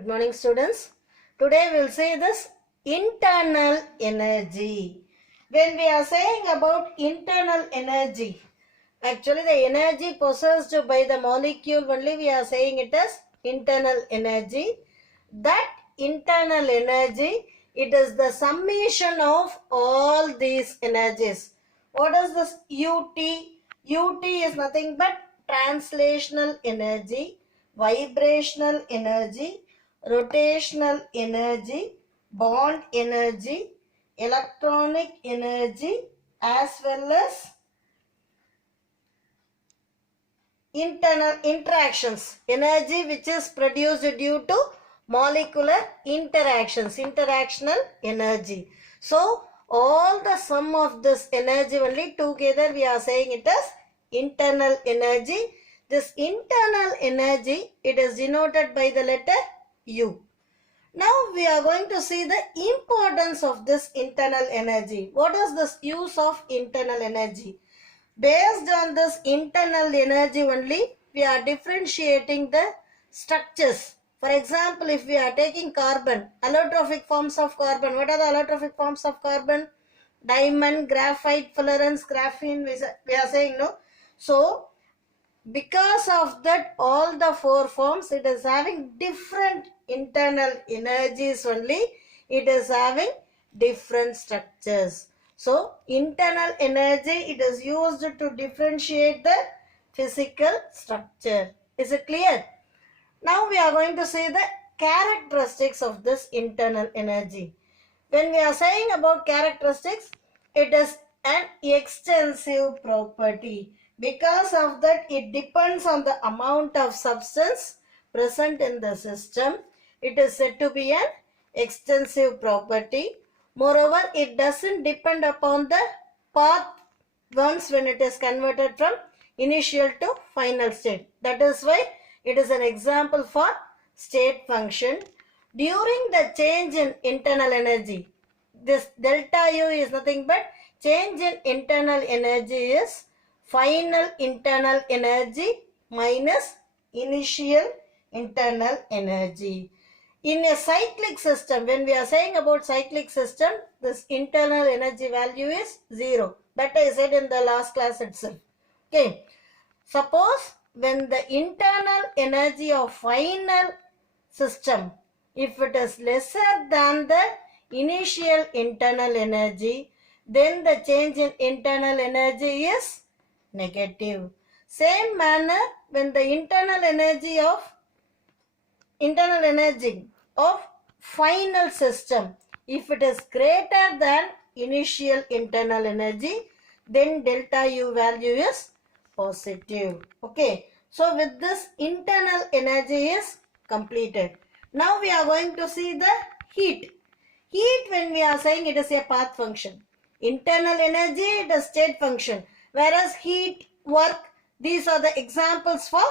Good morning, students. Today we will see this internal energy. When we are saying about internal energy, actually the energy possessed by the molecule only we are saying it as internal energy. That internal energy, it is the summation of all these energies. What is this UT? UT is nothing but translational energy, vibrational energy, rotational energy, bond energy, electronic energy, as well as internal interactions, energy which is produced due to molecular interactions, interactional energy. So all the sum of this energy only together we are saying it as internal energy. This internal energy, it is denoted by the letter U. Now we are going to see the importance of this internal energy. What is this use of internal energy? Based on this internal energy only, we are differentiating the structures. For example, if we are taking carbon, allotrophic forms of carbon. What are the allotrophic forms of carbon? Diamond, graphite, fullerenes, graphene, we are saying no. So, because of that, all the four forms, it is having different internal energies only. It is having different structures. So, internal energy, it is used to differentiate the physical structure. Is it clear? Now, we are going to see the characteristics of this internal energy. When we are saying about characteristics, it is an extensive property. Because of that, it depends on the amount of substance present in the system. It is said to be an extensive property. Moreover, it doesn't depend upon the path once when it is converted from initial to final state. That is why it is an example for state function. During the change in internal energy, this delta U is nothing but change in internal energy is final internal energy minus initial internal energy. In a cyclic system, when we are saying about cyclic system, this internal energy value is 0. That I said in the last class itself. Okay. Suppose when the internal energy of final system, if it is lesser than the initial internal energy, then the change in internal energy is negative. Same manner, when the internal energy of final system, if it is greater than initial internal energy, then delta U value is positive. Okay. So with this, internal energy is completed. Now we are going to see the heat. Heat, when we are saying, it is a path function. Internal energy, it is state function. Whereas heat, work, these are the examples for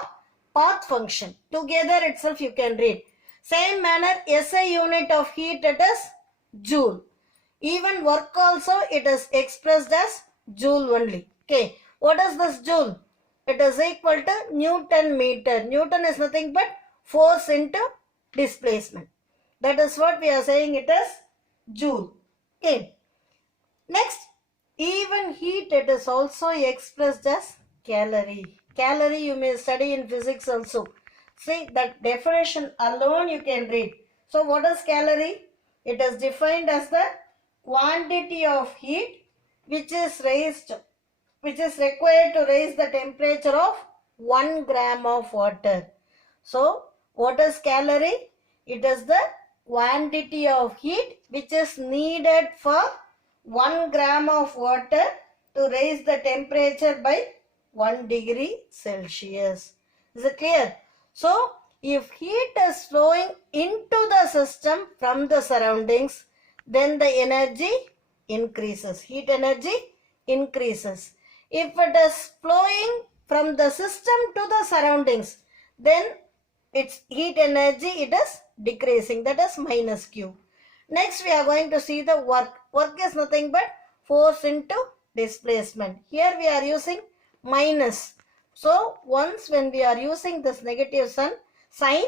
path function. Together itself you can read. Same manner, SI unit of heat, it is joule. Even work also, it is expressed as joule only. Okay. What is this joule? It is equal to Newton meter. Newton is nothing but force into displacement. That is what we are saying, it is joule. Okay. Next, even heat, it is also expressed as calorie. Calorie you may study in physics also. See, that definition alone you can read. So what is calorie? It is defined as the quantity of heat which is required to raise the temperature of 1 gram of water. So what is calorie? It is the quantity of heat which is needed for 1 gram of water to raise the temperature by 1 degree Celsius. Is it clear? So, if heat is flowing into the system from the surroundings, then the energy increases. Heat energy increases. If it is flowing from the system to the surroundings, then its heat energy, it is decreasing. That is minus Q. Next, we are going to see the work. Work is nothing but force into displacement. Here we are using minus. So, once when we are using this negative sign,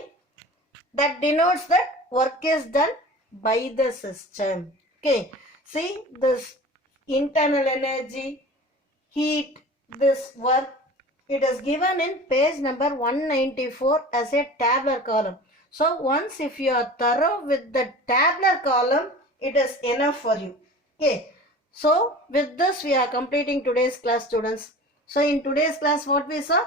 that denotes that work is done by the system. Okay, see this internal energy, heat, this work, it is given in page number 194 as a tabular column. So once if you are thorough with the tabular column, it is enough for you. Okay, so with this we are completing today's class, students. So in today's class what we saw?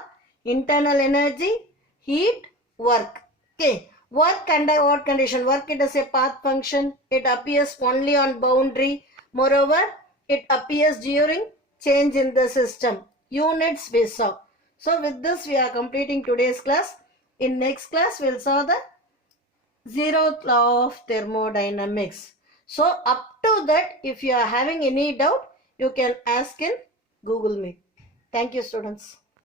Internal energy, heat, work. Okay, work under what condition? Work, it is a path function. It appears only on boundary. Moreover, it appears during change in the system. Units we saw. So with this we are completing today's class. In next class we will saw the zeroth law of thermodynamics. So up to that, if you are having any doubt, you can ask in Google Meet. Thank you, students.